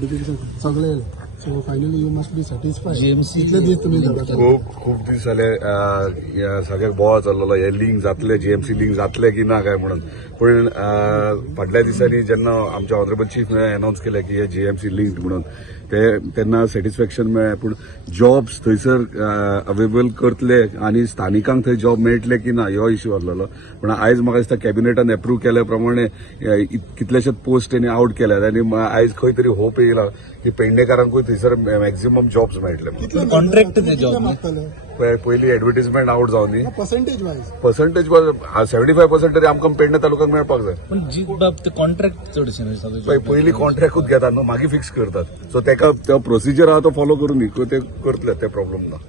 सगळे so finally you must be satisfied. GMC इतले दीस तुम्ही झगडटा. खूप दीस जाले सगळ्याक बोवाळ चाललेलो हे लिंक जातले जीएमसी लिंक जातले की ना काय म्हणून. पण फाटल्या दिसांनी जेन्ना आमच्या ऑनरेबल चीफ अनाउन्स केले की हे जीएमसी लिंक्ड म्हणून तेन्ना सॅटिस्फॅक्शन मेळ्ळें. पूण जॉब्स थंयसर अवेलेबल करतले आनी स्थानिकांक थंय जॉब मेळटले की ना हो इश्यू आसलेलो. पण आयज म्हाका दिसता कॅबिनेटान एप्रूव्ह केल्या प्रमाणे कितलेशेच पोस्ट तेणी आउट केल्यात आनी आयज खंय तरी होप येयला की पेडणेकारांकूय थंयसर मॅक्झिमम जॉब्स मेळटले. कॉन्ट्रॅक्ट ते जॉब पयली एडव्हर्टिजमेंट आउट जावनी पर्सेंटेज वायज 75% तरी आमकां पेडणे तालुक्याक मेळपाक जाय. पण जी बाब ते कॉन्ट्रॅक्ट चडशे पयली कॉन्ट्रॅक्टूच घेतात न्हू मागीर फिक्स करतात. सो तेका तो प्रोसिजर आहा तो फॉलो करून ते करतले ते प्रॉब्लेम ना.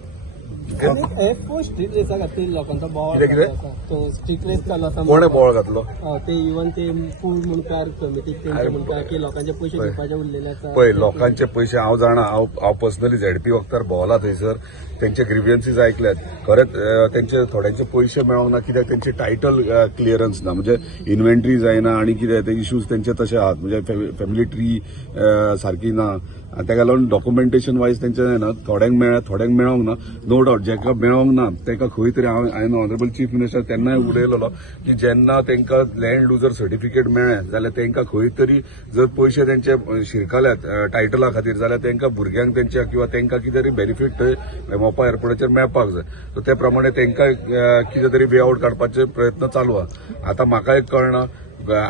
स्ट्रीट रेसा खातीर लोकांचो बोवाळ कितें कितें? तो स्ट्रीट रेस चालू आसा कोणे बोवाळ घातलो? ते इवन ते फूल मुणकार कमिटीक तेंचे म्हणटा की लोकांचे पयशे घेवपाचे उरलेले आसा. पळय लोकांचे पयशे हांव जाणा हांव पर्सनली झेडपी वखदार भोंवला थंयसर तेंचे ग्रिव्हियन्सीस ऐकल्यात. खरेंच तेंचे थोड्यांचे पयशे मेळोंक ना कित्याक तेंचे टायटल क्लियरन्स ना म्हणजे इन्व्हेंटरी जायना आनी कितें ते इश्यूज तेंचे तशे आहात म्हणजे फॅमिली ट्री सारकी ना. ताका लागून डॉक्युमेंटेशन वायज तेंचे ना थोड्यांक मेळ्ळ्या थोड्यांक मेळोंक ना. नो डावट जेका मेळोंक ना तेका खंय तरी हांवें ऑनरेबल चीफ मिनिस्टर तेन्नाय उलयलेलो की जेन्ना तेंकां लँड लुजर सर्टिफिकेट मेळ्ळें जाल्यार तेंकां खंय तरी जर पयशे तेंचे शिरकाल्यात टायटला खातीर जाल्यार तेंकां भुरग्यांक तेंच्या किंवा तेंकां कितें तरी बेनिफीट थंय मोपा एअरपोर्टाचेर मेळपाक जाय. सो त्या प्रमाणे तेंकां कितें तरी वे आउट काडपाचे प्रयत्न चालू आहा. आतां म्हाका एक कळना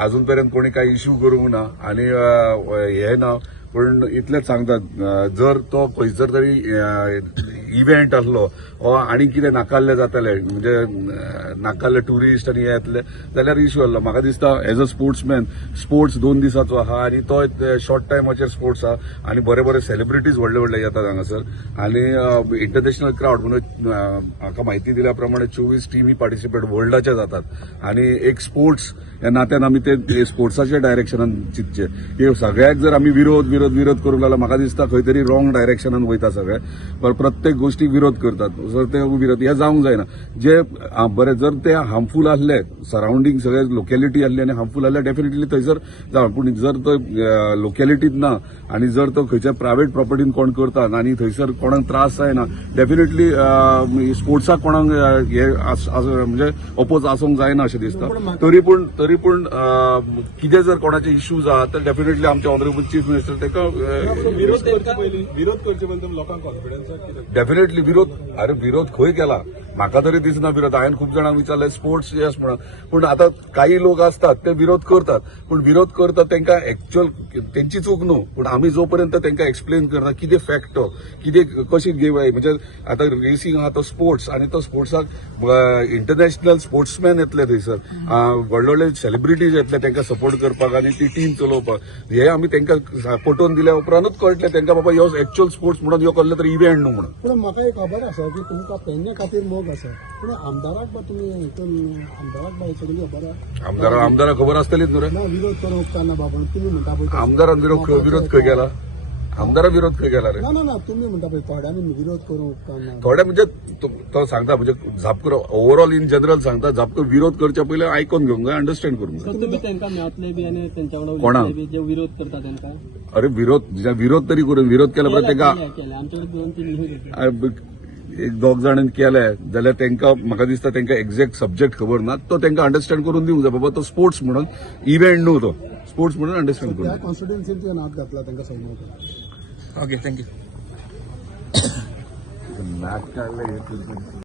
अजून पर्यंत कोणी काही इश्यू करूंक ना आनी हे ना. पण इतलेंच सांगतात जर तो खंयसर तरी इव्हेंट आसलो वा आनी कितें नाकाल्ले जाताले म्हणजे नाकाल्ले ट्युरिस्ट आनी हे येतले जाल्यार इश्यू आसलो. म्हाका दिसता एज अ स्पोर्ट्समॅन स्पोर्ट्स 2 दिसाचो आहा आनी तो शॉर्ट टायमाचेर स्पोर्ट्स आहा आनी बरे बरे सेलिब्रिटीज व्हडले व्हडले येतात हांगासर आनी इंटरनॅशनल क्राउड म्हणून म्हाका म्हायती दिल्या प्रमाणे 24 टीमी पार्टिसिपेट वर्ल्डाचे जातात आनी एक स्पोर्ट्स ह्या नात्यान आमी ते स्पोर्ट्साच्या डायरेक्शनान चिंतचे. हे सगळ्याक जर आमी विरोध करूंक लागला म्हाका दिसता खंय तरी रॉंग डायरेक्शनान वयता सगळे. पण प्रत्येक गोष्टीक विरोध करतात. जर ते विरोध हे जावंक जायना. जे बरे जर ते हार्मफूल आसले सराउंडींग सगळे लोकॅलिटी आसली आनी हार्मफूल आसले डेफिनेटली थंयसर जावं. पूण जर तो लोकॅलिटीत ना आनी जर तो खंयच्या प्रायव्हेट प्रॉपर्टीन कोण करता आनी थंयसर कोणाक त्रास जायना डेफिनेटली स्पोर्ट्साक कोणाक हे म्हणजे अपोज आसूंक जायना अशें दिसता. तरी पूण कितें जर कोणाचे इश्यूज आहात तर डेफिनेटली आमचे ऑनरेबल चीफ मिनिस्टर तेका विरोध करचे बद्दल लोकांक कॉन्फिडन्स डेफिनेटली विरोध खंय केला म्हाका तरी दिसना विरोध. हांवें खूप जाणांक विचारले स्पोर्ट्स येस म्हणून. पूण आतां काही लोक असतात ते विरोध करतात पूण विरोध करतात तेंकां एक्च्युअल तेंची चूक न्हू. पूण आमी जो पर्यंत तेंकां एक्सप्लेन करना कितें फॅक्ट तो कितें कशी घेवय म्हणजे आतां रेसींग आहा तो स्पोर्ट्स आनी तो स्पोर्ट्साक इंटरनॅशनल स्पोर्ट्समॅन येतले थंयसर व्हडले व्हडले सेलिब्रिटीज येतले तेंकां सपोर्ट करपाक आनी ती टीम चलोवपाक. हे आमी तेंकां पटोवन दिल्या उपरांतूच कळटलें तेंकां बाबा ह्यो एक्च्युअल स्पोर्ट्स म्हणून ह्यो कसलो तरी इव्हेंट न्हू म्हणून. पूण म्हाका एक खबर आसा की तुमकां पेडणे खातीर मोग आसा पूण आमदाराक बा तुमी आमदाराक बा सगळी खबर आहा. आमदाराक खबर आसतलीच न्हू रे. ना विरोध करूंक उपकारना बाबा तुमी म्हणटा पळय आमदारान विरोध खंय केला? आमदारा विरोध खंय केला रे? ना तुमी म्हणटा पळय थोड्यांनी विरोध करूंक उपकारना. थोडे म्हणजे तो सांगता म्हणजे झापकर ओव्हरऑल इन जनरल सांगता झापकर विरोध करच्या पयलीं आयकून घेवंक जाय अंडरस्टँड करूंक जाय. तुमी तेंकां मेळटले बी आनी तेंच्या कोणाक? वांगडा जे विरोध करता तेंकां अरे विरोध तरी करून विरोध केला पळय तेका आमच्याकडे 2-3 न्यूज एक दोग जाणांनी केले जाल्यार तेंकां म्हाका दिसता तेंकां एक्झॅक्ट सब्जेक्ट खबर ना. तो तेंकां अंडरस्टँड करून दिवंक जाय बाबा तो स्पोर्ट्स म्हणून इव्हेंट न्हू तो स्पोर्ट्स म्हणून अंडरस्टँड करून. त्या कॉन्स्टिट्युएन्सीन तुवें नात घातला तेंकां समजून. Okay thank you.